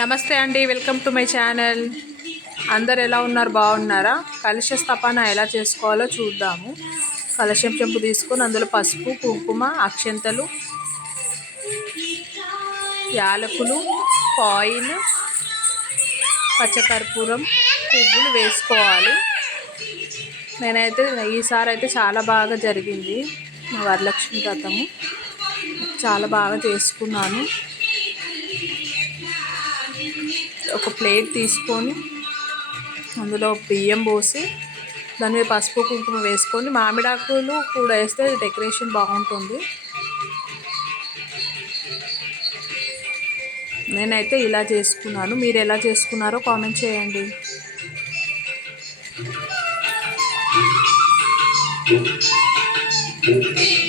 నమస్తే అండి welcome to my channel. అందరు ఎలా ఉన్నారు? బాగున్నారా? కలుష్య స్థాపన ఎలా చేసుకోవాలో చూద్దాము. కలశం చెంపు తీసుకొని అందులో పసుపు కుంకుమ అక్షంతలు యాలకులు కాయిన్ పచ్చకర్పూరం పువ్వులు వేసుకోవాలి. నేనైతే ఈసారి అయితే చాలా బాగా జరిగింది. మా వరలక్ష్మి వ్రతము. చాలా బాగా చేసుకున్నాను. ఒక ప్లేట్ తీసుకొని అందులో బియ్యం పోసి దాని మీద పసుపు కుంకుమ వేసుకొని మామిడాకులు కూడా వేస్తే డెకరేషన్ బాగుంటుంది. నేనైతే ఇలా చేసుకున్నాను. మీరు ఎలా చేసుకున్నారో కామెంట్ చేయండి. ఇట్లా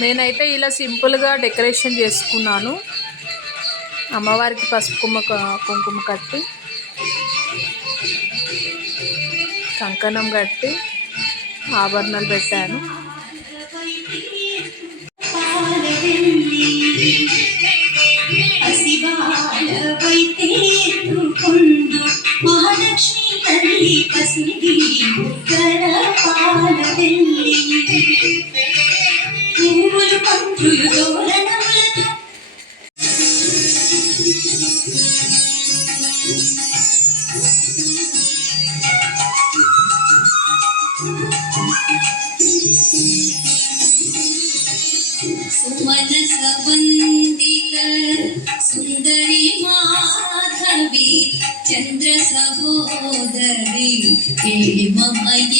నేనైతే ఇలా సింపుల్గా డెకరేషన్ చేసుకున్నాను. అమ్మవారికి పసుపు కుమ్మ కుంకుమ కట్టి కంకణం కట్టి ఆభరణాలు పెట్టాను. మహాలక్ష్మి తల్లి सुमनसबन्दित सुन्दरी माधवी चन्द्रसहोदरी हे ममये